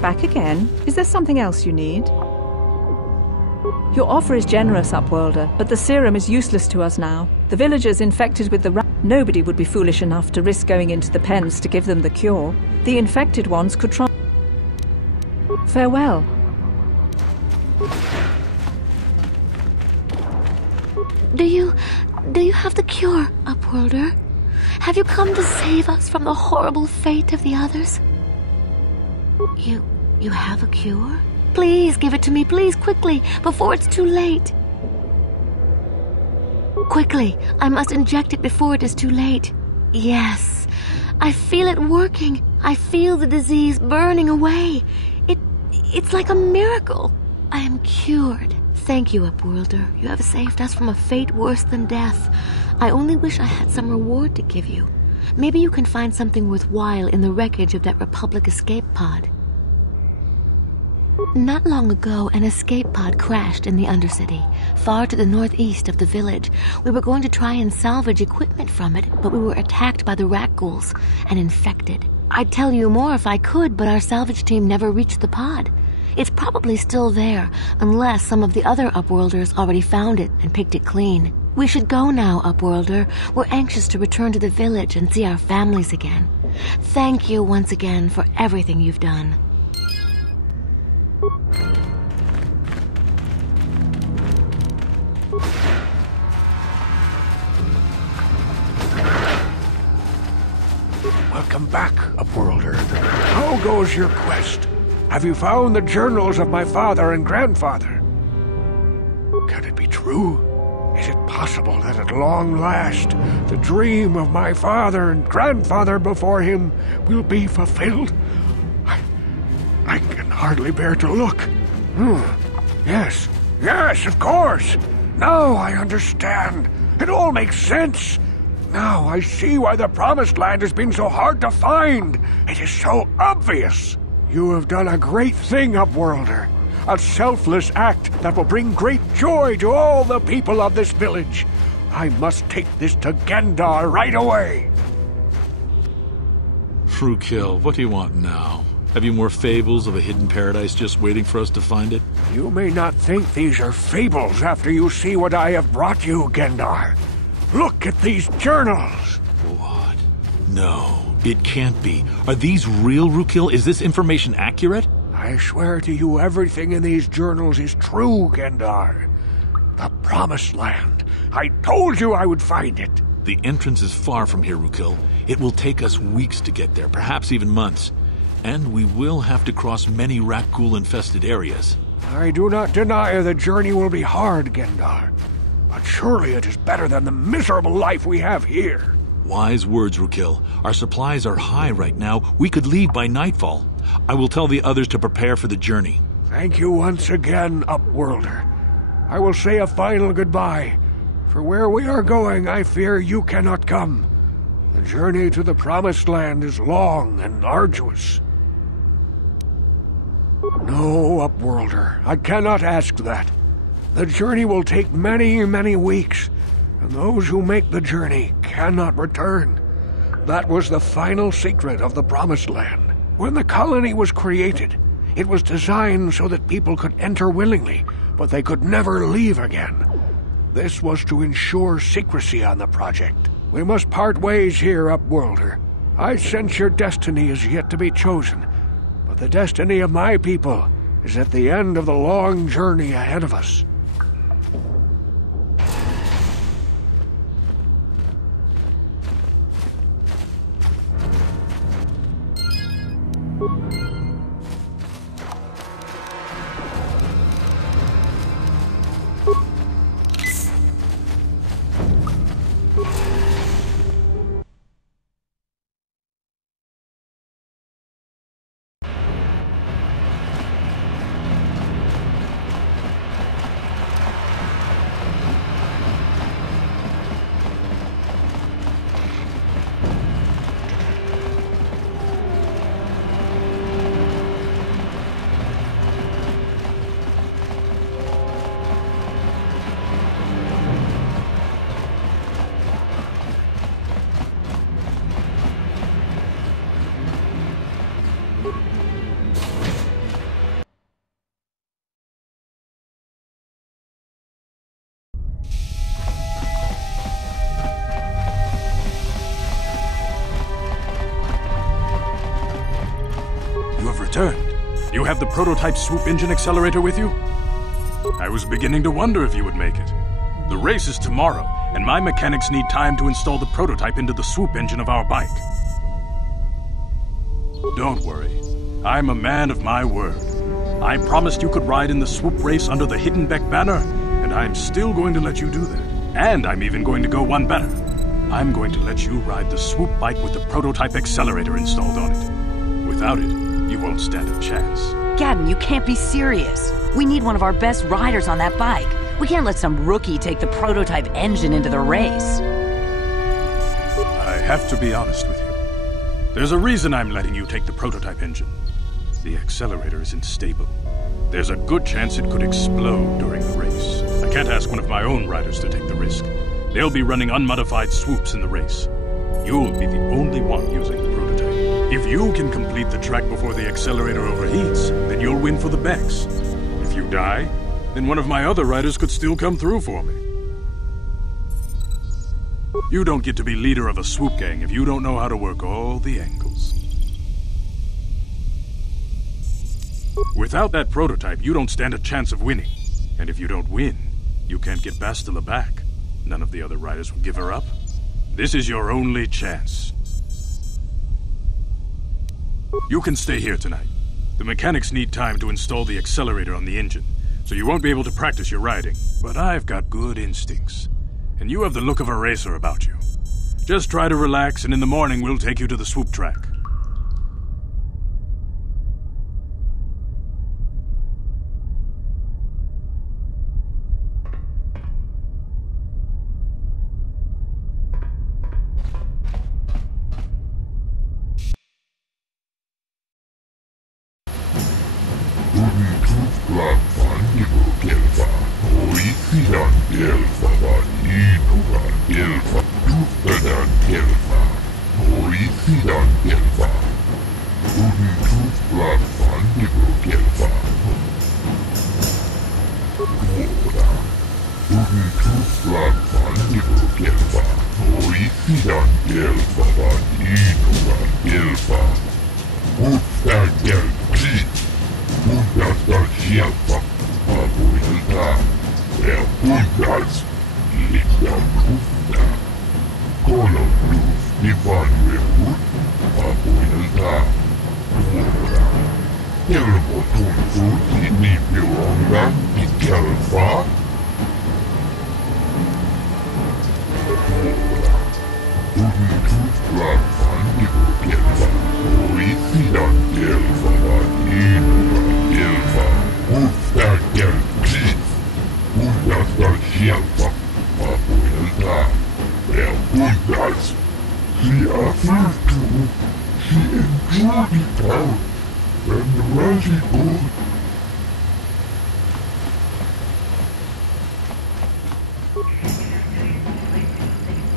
Back again? Is there something else you need? Your offer is generous, Upworlder, but the serum is useless to us now. The villagers infected with the nobody would be foolish enough to risk going into the pens to give them the cure. The infected ones could try. Farewell. Do you have the cure, Upworlder? Have you come to save us from the horrible fate of the others? You have a cure? Please give it to me, please, quickly, before it's too late. Quickly, I must inject it before it is too late. Yes, I feel it working. I feel the disease burning away. It's like a miracle. I am cured. Thank you, Upworlder. You have saved us from a fate worse than death. I only wish I had some reward to give you. Maybe you can find something worthwhile in the wreckage of that Republic escape pod. Not long ago, an escape pod crashed in the Undercity, far to the northeast of the village. We were going to try and salvage equipment from it, but we were attacked by the rat ghouls and infected. I'd tell you more if I could, but our salvage team never reached the pod. It's probably still there, unless some of the other Upworlders already found it and picked it clean. We should go now, Upworlder. We're anxious to return to the village and see our families again. Thank you once again for everything you've done. Welcome back, Upworlder. How goes your quest? Have you found the journals of my father and grandfather? Can it be true? Is it possible that at long last, the dream of my father and grandfather before him will be fulfilled? I can hardly bear to look. Yes, of course. Now I understand. It all makes sense. Now I see why the Promised Land has been so hard to find. It is so obvious. You have done a great thing, Upworlder. A selfless act that will bring great joy to all the people of this village. I must take this to Gendar right away. Frukill, what do you want now? Have you more fables of a hidden paradise just waiting for us to find it? You may not think these are fables after you see what I have brought you, Gendar. Look at these journals! What? No, it can't be. Are these real, Frukill? Is this information accurate? I swear to you everything in these journals is true, Gendar. The Promised Land. I told you I would find it. The entrance is far from here, Frukill. It will take us weeks to get there, perhaps even months. And we will have to cross many rat ghoul-infested areas. I do not deny the journey will be hard, Gendar. But surely it is better than the miserable life we have here. Wise words, Frukill. Our supplies are high right now. We could leave by nightfall. I will tell the others to prepare for the journey. Thank you once again, Upworlder. I will say a final goodbye. For where we are going, I fear you cannot come. The journey to the Promised Land is long and arduous. No, Upworlder, I cannot ask that. The journey will take many, many weeks, and those who make the journey cannot return. That was the final secret of the Promised Land. When the colony was created, it was designed so that people could enter willingly, but they could never leave again. This was to ensure secrecy on the project. We must part ways here, Upworlder. I sense your destiny is yet to be chosen, but the destiny of my people is at the end of the long journey ahead of us. have the prototype swoop engine accelerator with you? I was beginning to wonder if you would make it. The race is tomorrow, and my mechanics need time to install the prototype into the swoop engine of our bike. Don't worry. I'm a man of my word. I promised you could ride in the swoop race under the Hiddenbeck banner, and I'm still going to let you do that. And I'm even going to go one better. I'm going to let you ride the swoop bike with the prototype accelerator installed on it. Without it, you won't stand a chance. Gadden, you can't be serious. We need one of our best riders on that bike. We can't let some rookie take the prototype engine into the race. I have to be honest with you. There's a reason I'm letting you take the prototype engine. The accelerator isn't stable. There's a good chance it could explode during the race. I can't ask one of my own riders to take the risk. They'll be running unmodified swoops in the race. You'll be the only one using the prototype. If you can complete the track before the accelerator overheats, then you'll win for the Becks. If you die, then one of my other riders could still come through for me. You don't get to be leader of a swoop gang if you don't know how to work all the angles. Without that prototype, you don't stand a chance of winning. And if you don't win, you can't get Bastila back. None of the other riders will give her up. This is your only chance. You can stay here tonight. The mechanics need time to install the accelerator on the engine, so you won't be able to practice your riding. But I've got good instincts, and you have the look of a racer about you. Just try to relax, and in the morning we'll take you to the swoop track.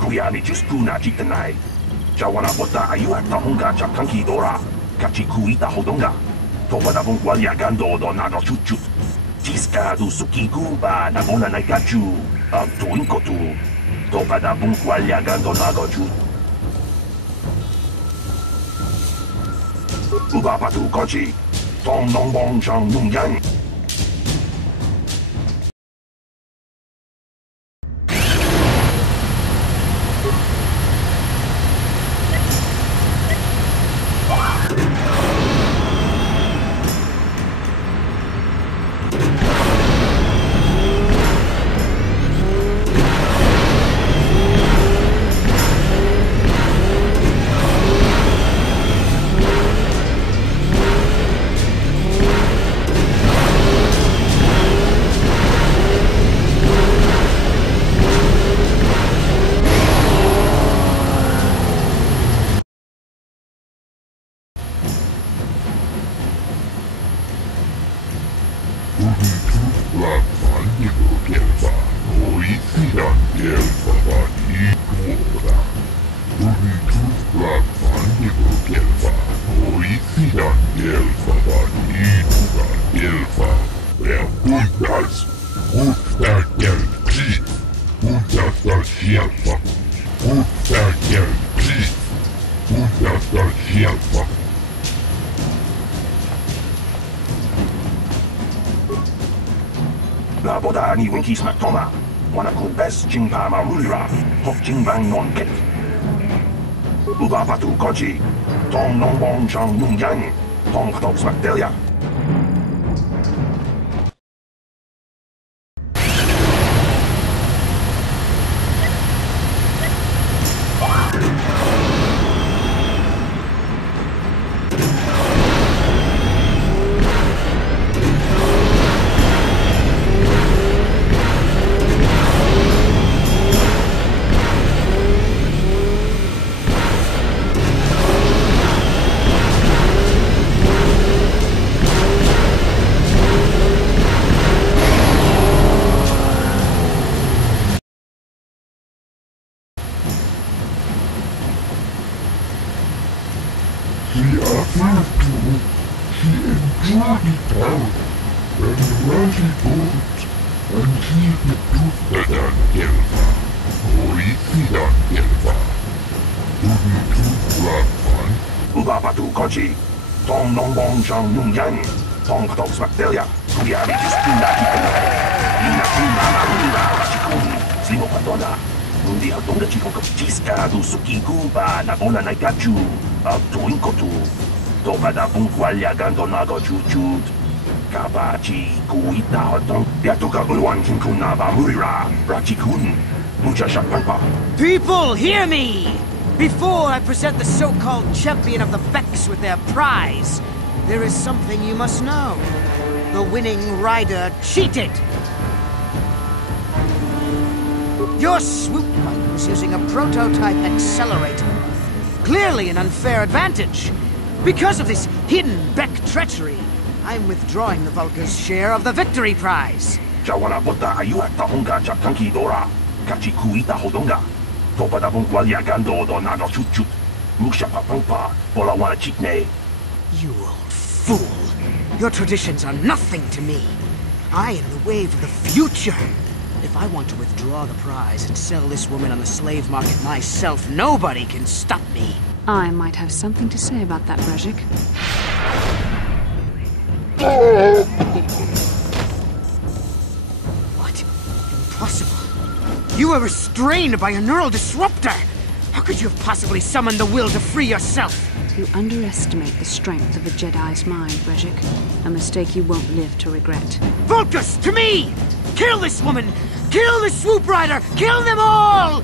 Guia ni just puna jitanai. Jawana bota ayu at tahunga chakanki dora. Kachikuita hodonga. Topada bungwa yagando do nano chuchu. Jiska du sukigu ba nabona naikachu. Tuinkotu. Topada bungwa yagando nagochu. Ubapatu kochi. Tong nong bong chang nung yang. Naboda ni winkis matoma. Wanaku best jingpa marulira. Hok jingbang non ket. Ubapatu koji. Tong non bong chang nung yang. Tong katok smakdelia. Ubapatu koji. Tong non bong chang nung yang. Tong katok smakdelia. Guia ni just trece. Ina kuna marulira rachikun. Slimo patona. Undi aldonga chikon kapchiska du suki kuba na bona na gachu. Abtu inkotu. Toba da bunkwalya gando nago chuchut. Kabachi kuita hotong. Yatuka ulwan kinkuna ba murira. Rachikun. Mucha shakpanpa. People, hear me! Before I present the so-called champion of the Becks with their prize, there is something you must know. The winning rider cheated! Your swoop bike was using a prototype accelerator. Clearly an unfair advantage. Because of this hidden Beck treachery, I'm withdrawing the Vulca's share of the victory prize. Jawana bota ayuata honga chatanki dora. Kachi kuita hodonga. Topa da bunkwalya gando do nago chuchut. Musha papangpa. Bola wana chikne. You old fool! Your traditions are nothing to me. I am the wave of the future. If I want to withdraw the prize and sell this woman on the slave market myself, nobody can stop me. I might have something to say about that, Brejik. What? Impossible. You were restrained by a neural disruptor. How could you have possibly summoned the will to free yourself? You underestimate the strength of a Jedi's mind, Brejik. A mistake you won't live to regret. Vulcus, to me! Kill this woman! Kill the swoop rider! Kill them all!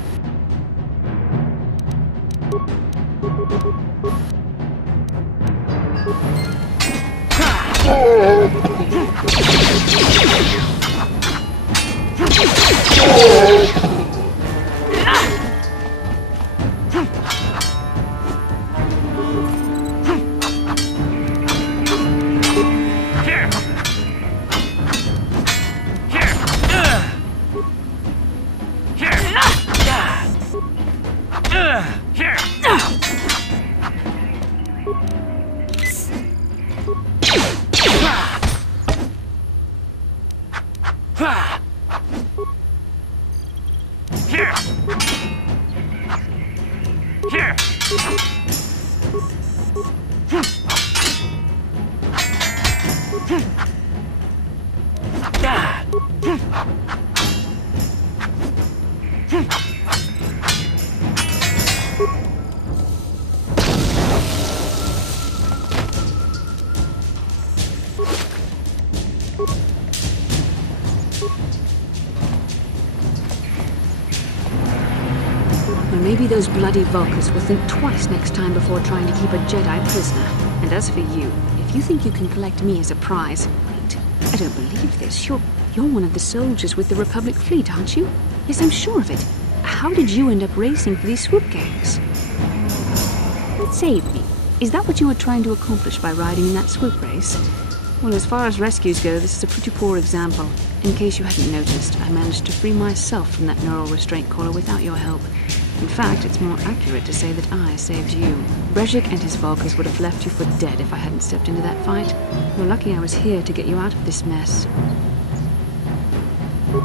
Maybe those bloody Vulcans will think twice next time before trying to keep a Jedi prisoner. And as for you, if you think you can collect me as a prize... Wait, I don't believe this. You're one of the soldiers with the Republic fleet, aren't you? Yes, I'm sure of it. How did you end up racing for these swoop gangs? Save me. Is that what you were trying to accomplish by riding in that swoop race? Well, as far as rescues go, this is a pretty poor example. In case you hadn't noticed, I managed to free myself from that neural restraint collar without your help. In fact, it's more accurate to say that I saved you. Brejik and his Vulcans would have left you for dead if I hadn't stepped into that fight. You're lucky I was here to get you out of this mess.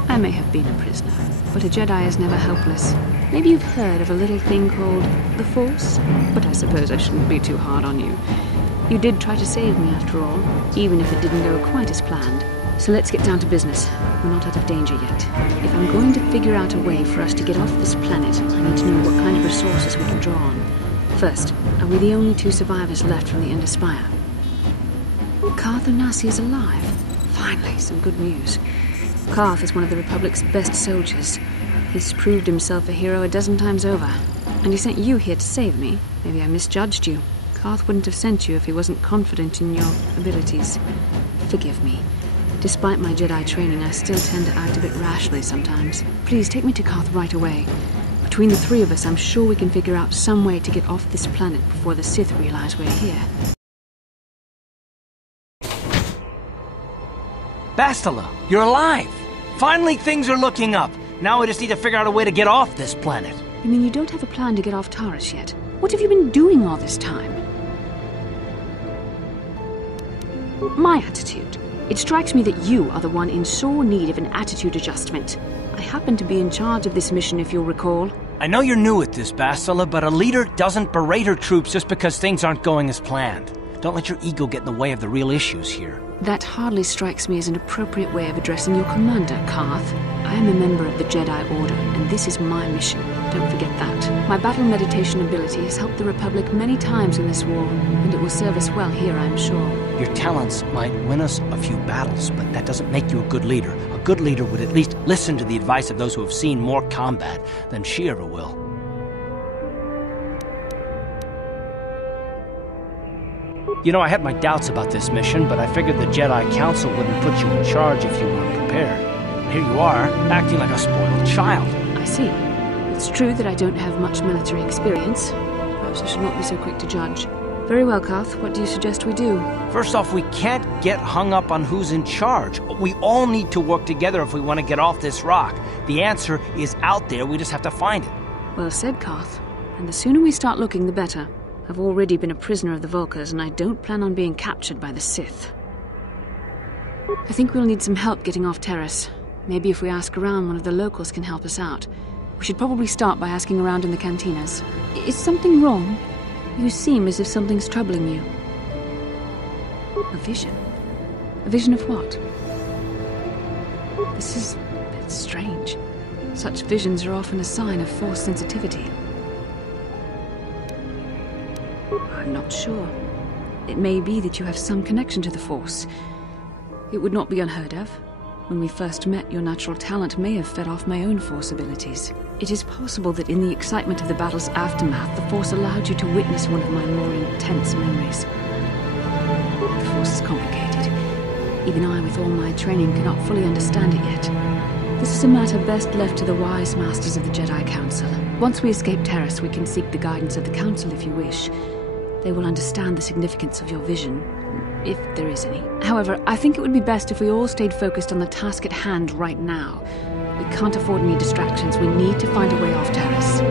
I may have been a prisoner, but a Jedi is never helpless. Maybe you've heard of a little thing called the Force? But I suppose I shouldn't be too hard on you. You did try to save me after all, even if it didn't go quite as planned. So let's get down to business. we're not out of danger yet. If I'm going to figure out a way for us to get off this planet, I need to know what kind of resources we can draw on. First, are we the only two survivors left from the Ender Spire? Karth Onasi is alive. Finally, some good news. Karth is one of the Republic's best soldiers. He's proved himself a hero a dozen times over. And he sent you here to save me. Maybe I misjudged you. Karth wouldn't have sent you if he wasn't confident in your abilities. Forgive me. Despite my Jedi training, I still tend to act a bit rashly sometimes. Please, take me to Karth right away. Between the three of us, I'm sure we can figure out some way to get off this planet before the Sith realize we're here. Bastila, you're alive! Finally, things are looking up. Now we just need to figure out a way to get off this planet. You mean you don't have a plan to get off Taurus yet? What have you been doing all this time? My attitude. It strikes me that you are the one in sore need of an attitude adjustment. I happen to be in charge of this mission, if you'll recall. I know you're new at this, Bastila, but a leader doesn't berate her troops just because things aren't going as planned. Don't let your ego get in the way of the real issues here. That hardly strikes me as an appropriate way of addressing your commander, Karth. I am a member of the Jedi Order, and this is my mission. Don't forget that. My battle meditation ability has helped the Republic many times in this war, and it will serve us well here, I'm sure. Your talents might win us a few battles, but that doesn't make you a good leader. A good leader would at least listen to the advice of those who have seen more combat than she ever will. You know, I had my doubts about this mission, but I figured the Jedi Council wouldn't put you in charge if you weren't prepared. Here you are, acting like a spoiled child. I see. It's true that I don't have much military experience. Perhaps I should not be so quick to judge. Very well, Karth. What do you suggest we do? First off, we can't get hung up on who's in charge. We all need to work together if we want to get off this rock. The answer is out there. We just have to find it. Well said, Karth. And the sooner we start looking, the better. I've already been a prisoner of the Vulkars, and I don't plan on being captured by the Sith. I think we'll need some help getting off Terrace. Maybe if we ask around, one of the locals can help us out. We should probably start by asking around in the cantinas. Is something wrong? You seem as if something's troubling you. A vision? A vision of what? This is a bit strange. Such visions are often a sign of Force sensitivity. I'm not sure. It may be that you have some connection to the Force. It would not be unheard of. When we first met, your natural talent may have fed off my own Force abilities. It is possible that in the excitement of the battle's aftermath, the Force allowed you to witness one of my more intense memories. The Force is complicated. Even I, with all my training, cannot fully understand it yet. This is a matter best left to the wise masters of the Jedi Council. Once we escape Terrace, we can seek the guidance of the Council if you wish. They will understand the significance of your vision, if there is any. However, I think it would be best if we all stayed focused on the task at hand right now. We can't afford any distractions. We need to find a way off Terrace.